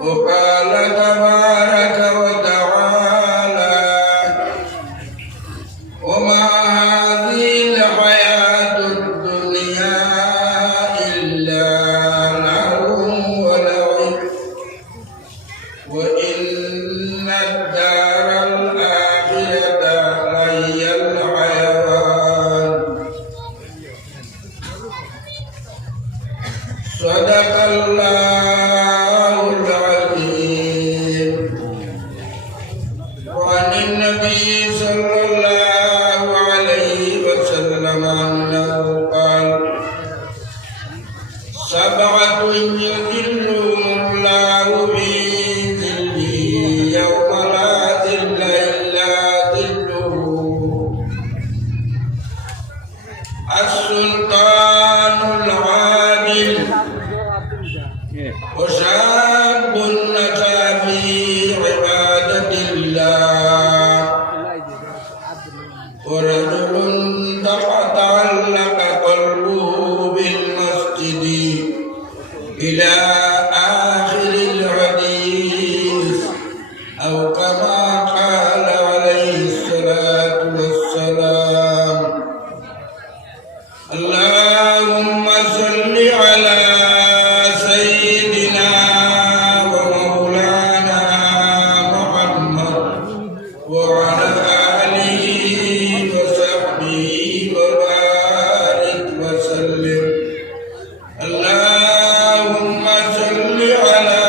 وقال تبارك وتعالى وما هذه الحياة الدنيا إلا لهو ولعب وإن الدار الآخرة لهي الحيوان صدق الله العظيم. وعن النبي صلى الله عليه وسلم أنه قال سبعة يظلهم الله في ظله يوم لا ظل إلا ظله السلطان العادل وشاب نشأ في عبادة الله ورجل تعلق قلبه بالمسجد إلى آخر الحديث أو كما قال عليه الصلاة والسلام. اللهم صل على سيدنا ومولانا محمد وعلى آله وصحبه وبارك وسلم. اللهم صل على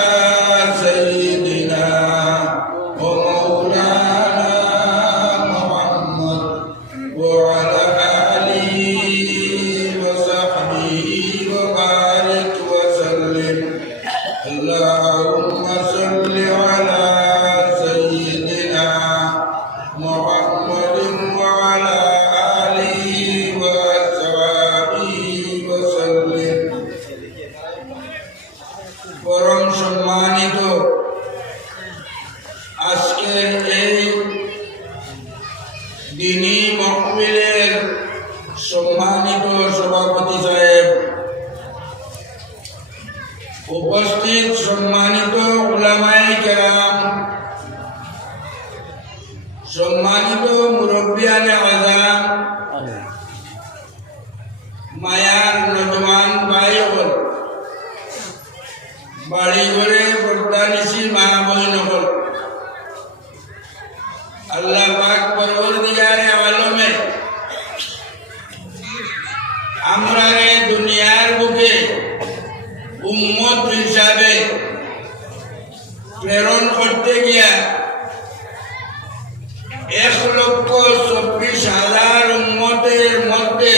سيدنا ومولانا محمد وعلى آله وصحبه وبارك وسلم. اللهم صل على سيدنا محمد وعلى آله وصحبه وسلم. পরম সম্মানিত আজকের এই দিনী মাহফিলের সম্মানিত সভাপতি সাহেব, উপস্থিত সম্মানিত উলামায়ে কেরাম, সম্মানিত মুরব্বিয়ানে আযম, মায়ার নজওয়ান ভাইসকল, বাড়ি ঘরে পর্দানিশী মা বোনসকল, আল্লাহ পাক পরওয়ারদিগারে আলমে আমরা এই দুনিয়ার বুকে উম্মত হিসাবে প্রেরণ করতে গিয়া 1,24,000 উম্মতের মধ্যে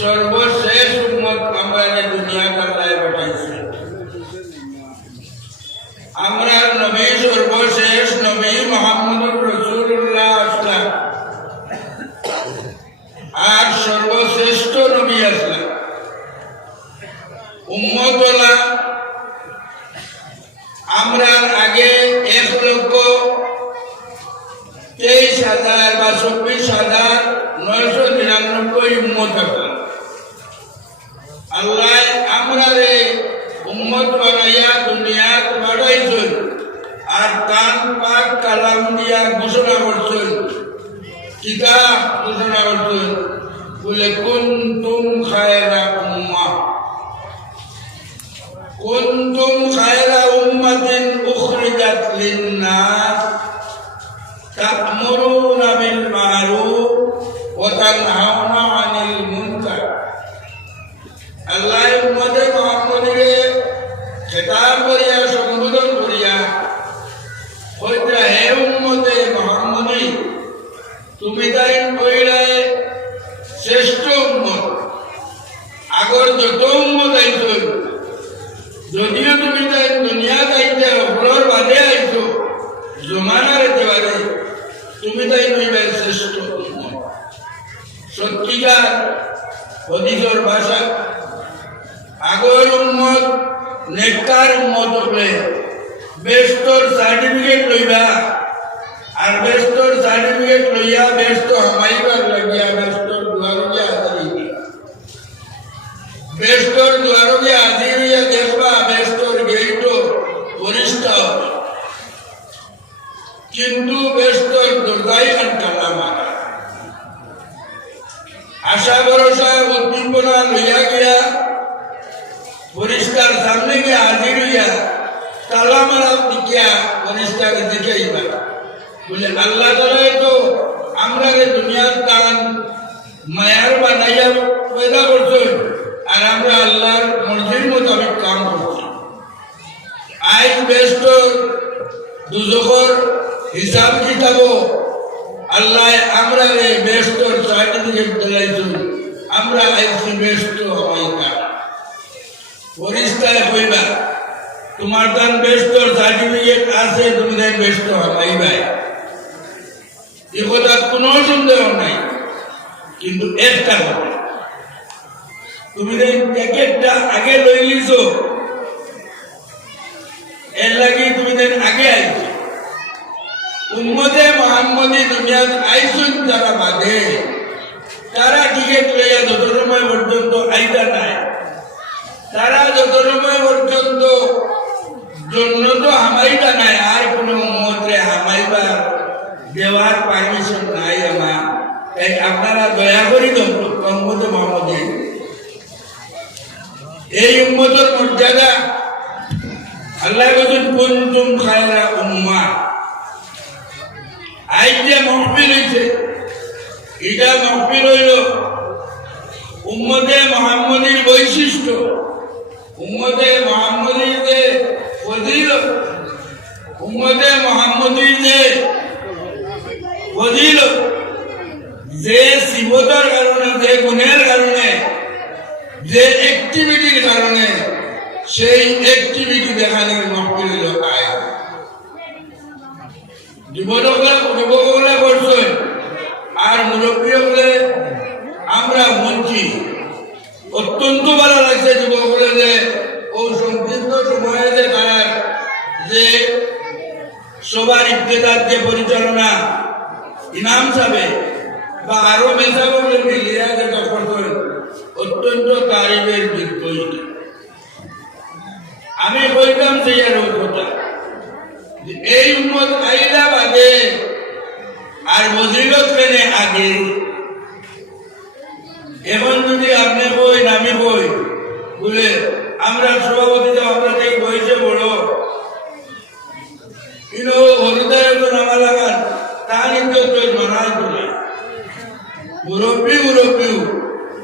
সর্বশেষ উম্মত আমরা এই দুনিয়ার আল্লাহ পাঠাইছে। আমরা নবী সর্বশেষ নবী মুহাম্মদুর রাসূলুল্লাহ আসলাম আর সর্বশ্রেষ্ঠ নবী আসলাম। উম্মতওয়ালা আমরা আগে 1,23,000 বা 24,999 উম্মত আসলাম। আল্লাহ আমরা উম্মত বানাইয়া দুনিয়াত পাঠাইছেন আর তান পাক কালাম দিয়া ঘোষণা করছেন, কিতাব ঘোষণা করছেন, বলে কুনতুম খায়রা উম্মাহ কুনতুম খায়রা উম্মাতিন উখরিজাত লিন-নাস তা'মুরুনা বিল মা'রুফ ওয়া তানহাউনা আনিল মুনকার। আল্লাহ উম্মতে মুহাম্মদীকে খেতাব করিয়া সম্বোধন করিয়া কইতা, হে উম্মতে মুহাম্মদী, তুমি তাই কইলাই শ্রেষ্ঠ উম্মত। আগর যত উম্মত আইছো, যদিও তুমি তাই দুনিয়া যাইতে অপরের বাদে আইছো, জমানার একেবারে তুমি তাই কইলাই শ্রেষ্ঠ উম্মত। সত্যিকার হাদিসের ভাষা আগর উম্মত নেককার উম্মত হলে বেস্টর সার্টিফিকেট লইবা আর বেস্টর সার্টিফিকেট লইয়া বেস্ট হামাইবার লাগিয়া বেস্টর দুয়ারে হাজির বেস্টর দুয়ারে হাজির হইয়া দেখবা বেস্টর গেট প্রতিষ্ঠা হবে, কিন্তু বেশতর দরজাই খানকালা মারা আশা ভরসা উদ্দীপনা লইয়া গিয়া পরিষ্কার সামনে গিয়ে হাজির হইয়া তালা মারা দিকিয়া পরিষ্কার দিকেইবা বলে আল্লাহ তাআলাই তো আমরা দুনিয়ার দান মায়ার বানাইয়া পয়দা করছেন আর আমরা আল্লাহর মর্জির মোতাবেক কাম করছি। আইন বেষ্ট দুজখর হিসাব কিতাব আল্লাহ আমরা বেষ্টর সার্টিফিকেট দিলাইছেন, আমরা আইছি বেষ্ট হওয়াইকা পরিষ্কার হইবা তোমার দান বেষ্টর সার্টিফিকেট আছে, তুমি দেখ বেষ্ট হওয়াইবাই, এ কথা কোনো সন্দেহ নাই। কিন্তু একটা কথা, তুমি প্যাকেটটা আগে লই লিছ, এর লাগি তুমি আগে আইছো। উম্মতে মুহাম্মদী দুনিয়াত আইসুন যারা বাদে, তারা টিকেট লইয়া যত সময় পর্যন্ত আইতা নাই, তারা যত সময় পর্যন্ত জন্য তো হামাইতা নাই, আর কোনো উম্মতে হামাইবার দেওয়ার পারমিশন নাই আমার। তাই আপনারা দয়া করি তো উম্মতে মুহাম্মদী এই উম্মতের মর্যাদা আল্লাহ বলেন কুনতুম খায়রা উম্মাহ। আজ যে মাহফিল হইছে, এটা মাহফিল হইল উম্মতে মুহাম্মদীর বৈশিষ্ট্য, উম্মতে মুহাম্মদীর যে ফজিলত, উম্মতে মুহাম্মদীর যে ফজিলত, যে সিবতের কারণে, যে গুণের কারণে, যে অ্যাক্টিভিটির কারণে, সেই অ্যাক্টিভিটি দেখানোর মাহফিল হইল আয়। যুবকরা করছেন আর মুরব্বী হলে আমরা বলছি। অত্যন্ত ভালো লাগছে যুবকরা যে ও সংক্ষিপ্ত সময়ে যে তারা যে সবার ইফতেদার যে পরিচালনা ইনাম সাবে বা আরো মেসাবলে মিলিয়া যে করছেন, অত্যন্ত তারিফের যোগ্য। আমি বলতাম যে কথা, এই উম্মত আইলা বাদে আর ফজিলত কেনে আগে। এখন যদি আপনি বই নামি বই বলে আমরা সভাপতি আমরা যে বইছে বড় কিন্তু হরিদায় নামা লাগান তা নিত্য মানায় তোলে মুরব্বী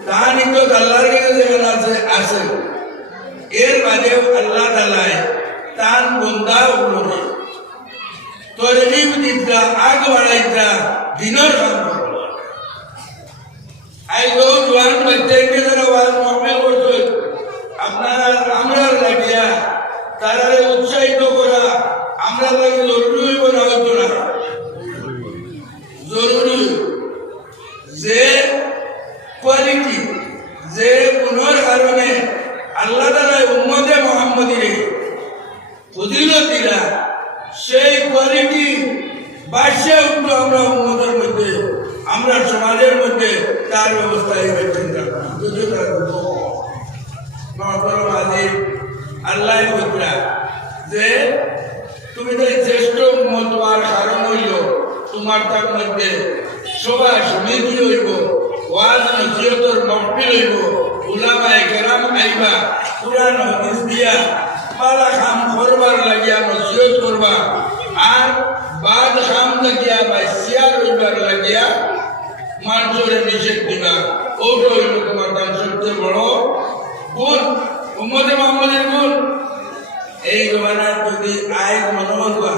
তা নিত্য আল্লাহর কাছে যেখানে আছে এর বাদেও আল্লাহ তাআলায় তান বন্দা উপরে তরগিব দিতা, আগ বাড়াইতা, দিনের কাম করল। আই লোক জোয়ান বাচ্চাকে যারা ওয়াজ মাহফিল করছে, আপনারা আমরা লাগিয়া তারারে উৎসাহিত করা আমরা লাগে জরুরি হইব না, হইতো না জরুরি। যে কোয়ালিটি, যে গুণের কারণে আল্লাহ তাআলা উম্মতে মুহাম্মদীরে ফজিলত দিলা, সেই কোয়ালিটি বাড়ছে উঠলো আমরা উম্মতের মধ্যে, আমরা সমাজের মধ্যে তার ব্যবস্থা আল্লাহ বলরা যে তুমি শ্রেষ্ঠ উম্মত হওয়ার কারণ হইল তোমার তার মধ্যে সভা সমিতি হইব, ওয়াজ নসিহতের মাহফিল হইব, উলামায়ে কেরাম আইবা, কুরআন হাদিস দিয়া পালা কাম করবার লাগিয়া নসিহত করবা, আর বাদ কাম লাগিয়া বা শিয়ার হইবার লাগিয়া মানুষের নিষেধ দিবা। ওটা হইল তোমার তার সবচেয়ে বড় গুণ, উম্মতে মুহাম্মদের গুণ। এই জমানার যদি আয় মনে করবা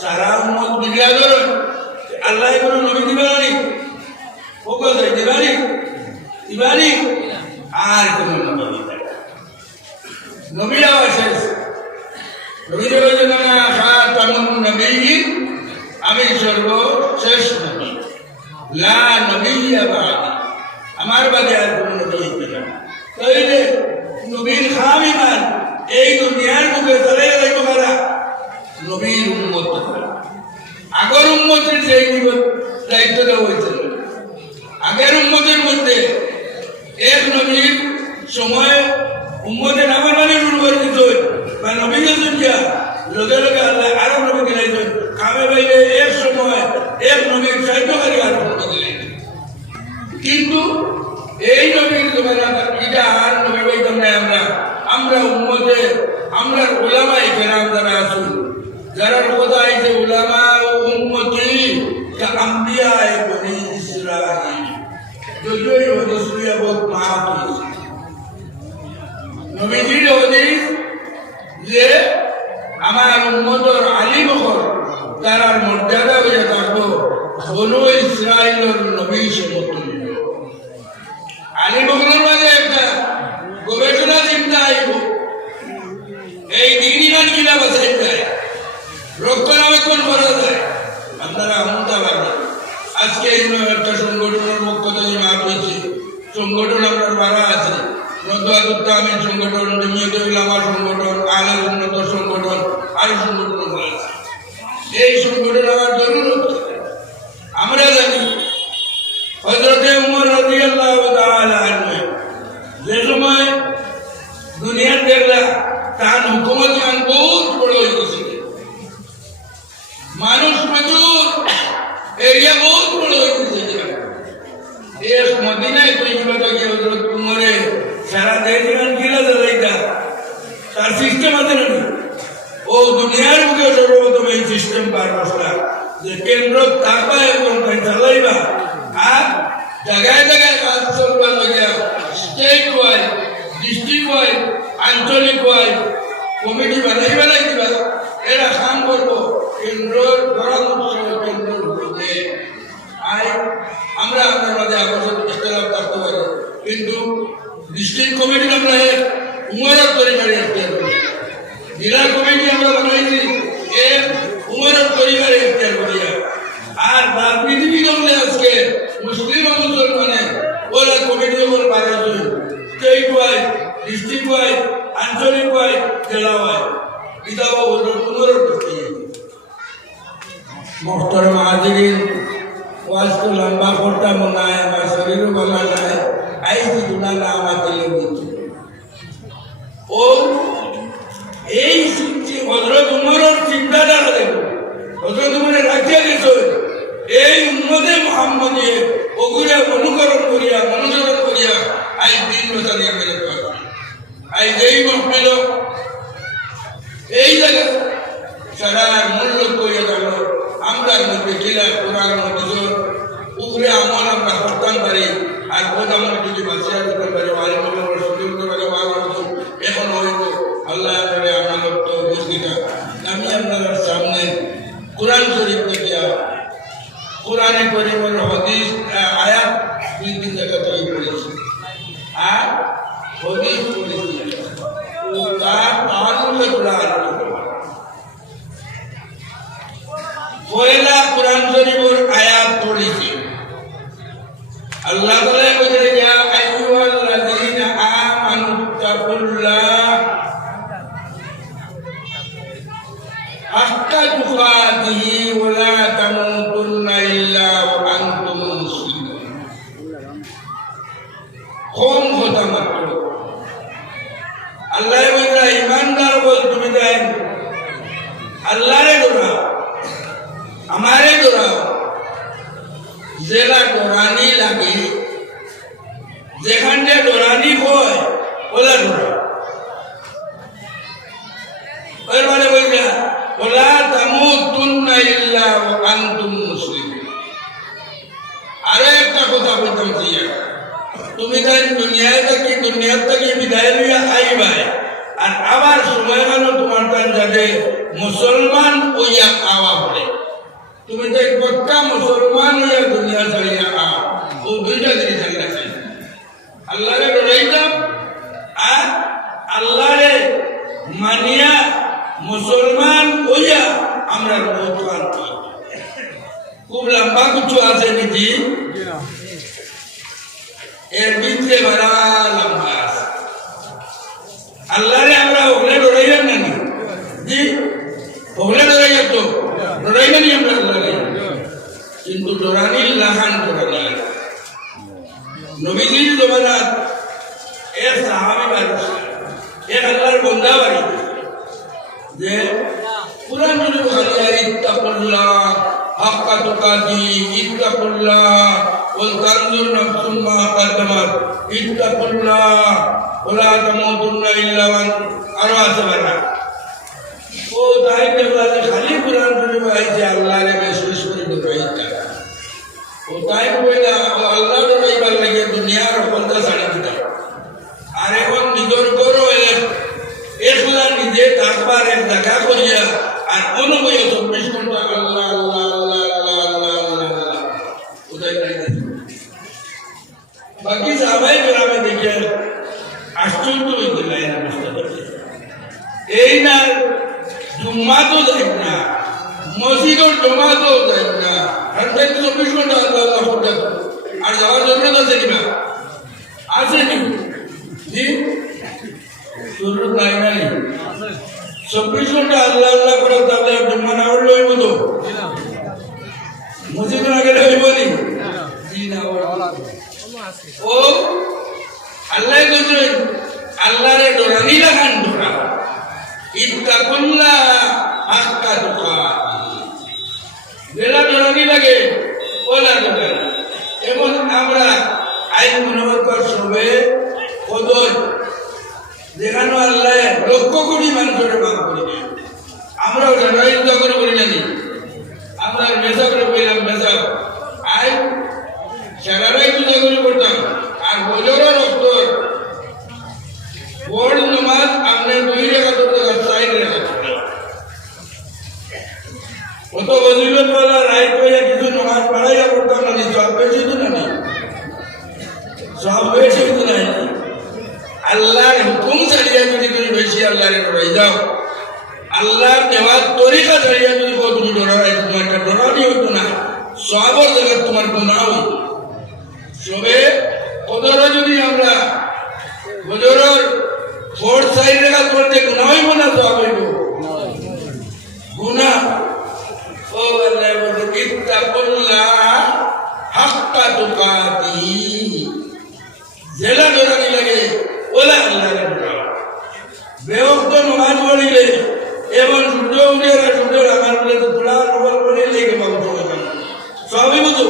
সারা উম্মত মিলিয়া ধরুন, আল্লাহ কোনো নবী দিবানি দিবানি আর কোন নবী নবী আওয়াজ নবীর খাতামুন নবিয়্যিন, আমি সর্বশেষ নবী, লা নবিয়্যা বা'দি, আমার বাদে আর কোন নবী হইবে না। তাইলে নবীর খামিমান এই দুনিয়ার মুখে চলে যাইব কারা? নবীর উম্মত। আগের উম্মতের সেই দায়িত্ব দেওয়া হয়েছিল। আগের উম্মতের মধ্যে এক নবীর সময় উম্মতে নামার মানে শুরু করে দিত বা নবীকে দুনিয়া লগে লগে আল্লাহ আরো নবী দিলাইছেন কামে বাইরে এক সময় এক নবীর সাহায্যকারী আরো নবী দিলাইছেন কিন্তু এই নবীর জমানা এটা আর নবী বাইতাম না আমরা উম্মতে আমরা উলামায়ে কেরাম যারা আছেন যারা কথা আইছে উলামা ও উম্মতি কা আম্বিয়ায়ে বনি ইসরাঈল যদিও হদিসিয়া বহুত মাহাত হয়েছে নবীজির হদিস যে আমার উম্মতর আলিম হল তার মর্যাদা হয়ে থাকবো বনু ইসরাঈলের নবী সমতুল্য আলিম হলের মাঝে একটা গবেষণা চিন্তা আইব এই দিনই কিনা বাঁচাই যায় রক্ষণাবেক্ষণ করা যায় আপনারা আমন্তা পারবেন আজকে একটা সংগঠনের পক্ষ থেকে মাপ হয়েছে সংগঠন আপনার বাড়া আছে নদুয়াদুত্তা আমির সংগঠন জমিয়তে উলামা সংগঠন আহলে সুন্নাত সংগঠন আরো সংগঠন আছে এই সংগঠন আমার জরুরত আমরা জানি হযরতে উমর রাদিয়াল্লাহু তাআলা আনহু যে সময় দুনিয়ার দেখলা তার হুকুমত মান বহুত বড় হয়ে গেছে মানুষ প্রচুর এরিয়া বহুত বড় হয়ে গেছে এই মদিনায় কইবা তো কি হযরত উমরে সারা দেশে কিলা দাইতা তার সিস্টেম আছে না ও দুনিয়ার বুকে সর্বপ্রথম এই সিস্টেম বার করলা যে কেন্দ্র থাকবা এবং চালাইবা আর জায়গায় জায়গায় কাজ চলবা লাগিয়া স্টেট ওয়াইজ ডিস্ট্রিক্ট ওয়াইজ আঞ্চলিক ওয়াইজ কমিটি বানাই দিবা এরা কাম করবো কেন্দ্রের পরামর্শ কেন্দ্রের বিরুদ্ধে আমরা আপনার মাঝে আকর্ষণ ইখতিলাফ করতে পারি কিন্তু ডিস্ট্রিক্ট কমিটি আমরা উমরের পরিবারে এখতিয়ার করি জেলা কমিটি আমরা বানাইছি উমরের পরিবারে এখতিয়ার করি আর রাজনীতিবিদ হলে আজকে মুসলিম মুসলমানে ওরা কমিটি ওপর বাড়াইছে স্টেট ওয়াইজ ডিস্ট্রিক্ট ওয়াইজ আঞ্চলিক ওয়াইজ জেলা ওয়াইজ এটা উমরের করতে মোহতরম হাজিরিন ওয়াজ তো লম্বা করতাম নাই আমার শরীরও ভালো নাই আইসি দুনালা আমার দিলে দিচ্ছে ও এই হযরত উমরের চিন্তাধারা দেখো হযরত উমরে রাখিয়া গেছে এই উম্মতে মুহাম্মদীয়ে ওগুলা অনুকরণ করিয়া অনুসরণ করিয়া আই দিন বসানিয়া মেরে পারে আই যেই মহফিল এই জায়গা সারা মূল্য করিয়া গেল আমরা মধ্যে কিলা কোরআন হাদিসের উপরে আমল আমরা করতে পারি আর বোধ আমরা যদি বাঁচিয়া দিতে পারি আলিমুল্লাহ সুযোগ করে ভালো এখন হইব আল্লাহ করে আমাদের তো বুঝিটা আমি আপনাদের সামনে কোরআন শরীফ থেকে কোরআনে করিমের হাদিস আয়াত দুই তিন জায়গা থেকে পড়েছি আর হাদিস পড়েছি তার তাহলে কোরআন পয়লা কোরআন শরীফের আয়াত পড়েছি আল্লাহ তাআলা বলেন ইয়া আইয়ুহাল্লাযীনা আমানু তাকুল্লাহ হাক্কা তুকাতিহি ওয়া লা তামুতুন্না ইল্লা ওয়া আনতুম মুসলিমুন কোন কথা মাত্র আল্লাহ বলেন ঈমানদার বল তুমি দেন আল্লাহরে ডরাও हमारे डोराओ जेला डोरानी लगी जेखाने डोरानी होय ओला डोराओ और माने बोलिया ओला तमुतुन्ना इल्ला वा अंतुम मुस्लिमुन আরে একটা কথা বলতাম জিয়া তুমি তাই দুনিয়া থেকে বিদায় লিয়া আইবা আর আবার সময় হলো তোমার তান যাবে মুসলমান ওইয়া আওয়া বলে তুমি তো এক পক্কা মুসলমান হইয়া দুনিয়া ছাড়িয়া আও ও দুইটা জিনিস আমরা চাই আল্লাহরে ডরাইতাম আর আল্লাহরে মানিয়া মুসলমান হইয়া আমরা বহুত আনছি খুব লম্বা কিছু আছে নীতি এর ভিতরে বড় লম্বা আছে আল্লাহরে আমরা ওগুলো ডরাইলাম না জি ওগুলো ডরাইয়া তো ডরাইবানি আমরা আল্লাহরে কিন্তু ডরানি লাহান ডরানি নবীজির জমানাত এক সাহাবী মানুষ এক আল্লাহর বান্দা বাড়ি যে কুরআন জুড়ে খালি ইত্তাকুল্লাহ হাক্কা তুকাতি, ইত্তাকুল্লাহ ওয়াল তানজুর নাফসুম মা কাদ্দামাত, ইত্তাকুল্লাহ ওয়ালা তামুতুন্না ইল্লা ওয়া আরো আছে বানা। ও তাই কেবলা খালি কুরআন জুড়ে আইছে আল্লাহরে বিশেষ করে দরাইতা। ও তাই কইলা আল্লাহ দরাইবার লাগে দুনিয়ার বন্ধা ছাড়ি দিতা। আর এখন নিজের করো একলা নিজে থাকবার এক দেখা করিয়া আর অনুভব 24 ঘন্টা আল্লাহ আল্লাহ আল্লাহ আল্লাহ আল্লাহ আল্লাহ কোথায় বাকি সবাই গ্রামে দেখে আশ্চর্য হইতে লাগে না, বুঝতে পারছি এই না জুম্মাতেও যাই না, মসজিদের জমাতেও যাই না, আর 24 ঘন্টা আল্লাহ আল্লাহ করতে আর যাওয়ার জন্য আছে কিনা আছে নি জি জরুরত নাই না 24 ঘন্টা আল্লাহ আল্লাহ করে তাহলে জুম্মা না হইল হইব তো মসজিদে আগে হইব নি জি না ও আল্লাহ কইছেন আল্লাহরে ডরানি লাগান ডরা ইত্তাকুল্লাহ হাক্কা তুকাতি, বেলা ডরানি লাগে ওলা ডরা। এবং আমরা আইন মনোবর সবে কদর যেখানে আল্লাহ লক্ষ কোটি মানুষের মাফ করি না, আমরাও জানাই করে করি জানি আমরা মেসা করে বললাম মেসা আই সারারাই পূজা করে করতাম। আর বজরের অন্তর বড় নমাজ আপনি 2 টাকা 4 টাকা অত বজিলত বলা রায় করে কিছু নমাজ পড়াইয়া করতাম না, সব বেশি তো না, সব বেশি তো নাই। আল্লাহর হুকুম ছাড়িয়া যদি তুমি বেশি আল্লাহরে ডরাই যাও, আল্লাহর দেওয়ার তরিকা ছাড়িয়া যদি তুমি ডরাই, তোমার একটা ডরানি হইতো না, সবর জায়গায় তোমার গুনাহ হইত। সবে কদরও যদি আমরা বজরের 4 টাকা করতে গুনাহ হইব না, সব হইব গুনাহ। ও আল্লাহ বলে ইত্তাকুল্লাহ হাক্কা তুকাতি, জেলা ডরানি লাগে ওলা আল্লাহরে ডরাও। বেওক্ত নমাজ পড়িলে এবং সূর্য উঠে আর সূর্য লাগার বলে তো তোলা নমাজ পড়িলে লেগে পাবো সবই বুঝো,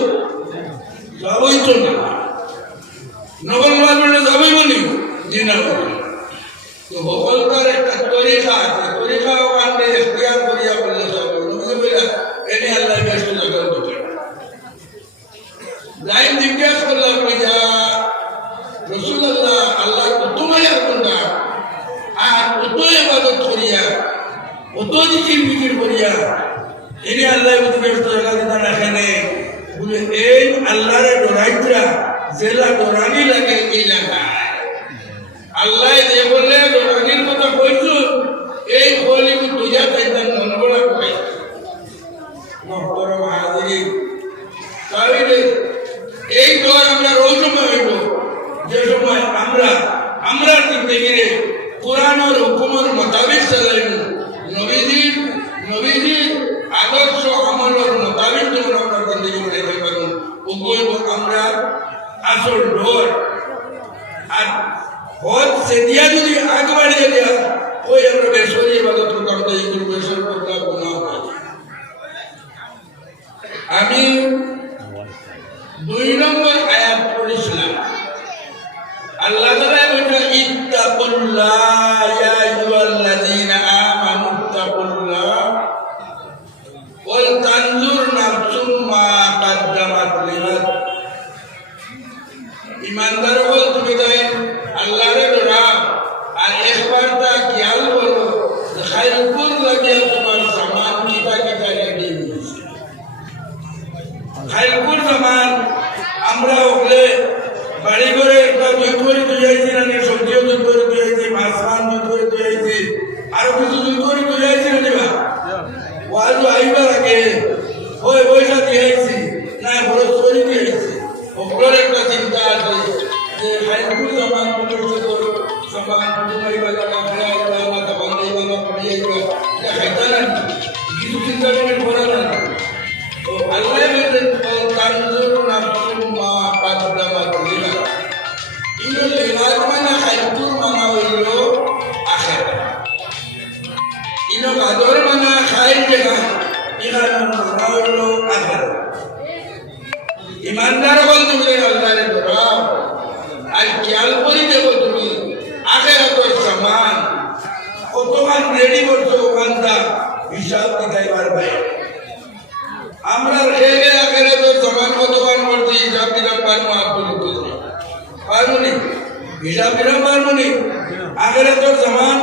সবই তো না নকল নমাজ পড়লে সবই বলি দিনা বলি। তো সকলকার একটা তরিকা আছে, তরিকা ওখানে এখতিয়ার করিয়া বললে সব বইলা এনে আল্লাহ ব্যস্ত জগৎ বটে। যাই জিজ্ঞাস করলাম যা রসুল্লাহ আল্লাহ কতই কোনটা আর কত ইবাদত করিয়া কত জিকির বিকির করিয়া এনে আল্লাহ ব্যস্ত জগৎ দিতা রাখেনে বলে এই আল্লাহরে ডরাইতরা জেলা ডরানি লাগে এই জায়গায় আল্লাহ যে বললে ডরানির কথা কইছ এই বলি তুইয়া তাইতাম মনগড়া করে মহতরম হাজির। তাহলে এই ডর আমরা রোজ সময় হইব যে সময় আমরা জিন্দগিরে কোরআনের হুকুমের মোতাবেক চালাইব, নবীজির আদর্শ আমলের মোতাবেক যখন আমরা জিন্দগি বানাইতে পারব, ওগুলো আমরা আসল ডর। আর হজ সে দিয়া যদি আগ বাড়িয়ে দেওয়া ওই আমরা বেসরি ইবাদত করতাম, তো এইগুলো বেসর করতাম গুনাহ হয়। আমি 2 নম্বর আয়াত পড়েছিলাম, আল্লাহ তাআলা বলেন ইত্তাকুল্লাহ ইয়া আইয়ুহাল্লাযীনা আমানু ইত্তাকুল্লাহ ওয়াল তানজুর নাফসুম মা কাদ্দামাত লিগাদ। ইমানদার হল তুমি তাই আল্লাহরে ডরাও আর একবার তা খেয়াল করো যে খায়রুকুল লাগিয়া তোমার সামান কিতা কিতা রেডি হয়েছে। খায়রুকুল সামান আমরা ওগুলো বাড়ি করে একটা দুই করে তুই আইছি, রানি সবজিও দুই করে তুই আইছি, মাছ ফান দুই করে তুই আইছি, আরো কিছু দুই করে তুই আইছি না নিবা ওয়াজু আইবার আগে ওই পয়সা দিয়ে আইছি না বড় চুরি দিয়ে আইছি। ওগুলোর একটা চিন্তা আছে যে খায়রুকুল সামান সামান তোমার বাজার না খায় না তখন এই বাবা পড়ে যাইবা এটা খাইতা না কিছু চিন্তা করে করা না। তো আল্লাহ বলেন তানজুর নাফসুম মা কাদ্দামাত লিগাদ, ইনো লিগাদ মানে খায়রুকুল মানে হইল আখিরাত, ইনো কাদর মানে খায় ইমানদার হল তুমি আল্লাহরে ধরাও আর খেয়াল করে দেবো তুমি আখেরাতের সামান কতমান রেডি করছো ওখানটা হিসাব দিতে পারবে আমরা খেয়ে আখেরাতের সামান কতমান করছি হিসাব দিতে পারবো আপনি পারবো নি হিসাব দিতে পারবো নি আখেরাতের সামান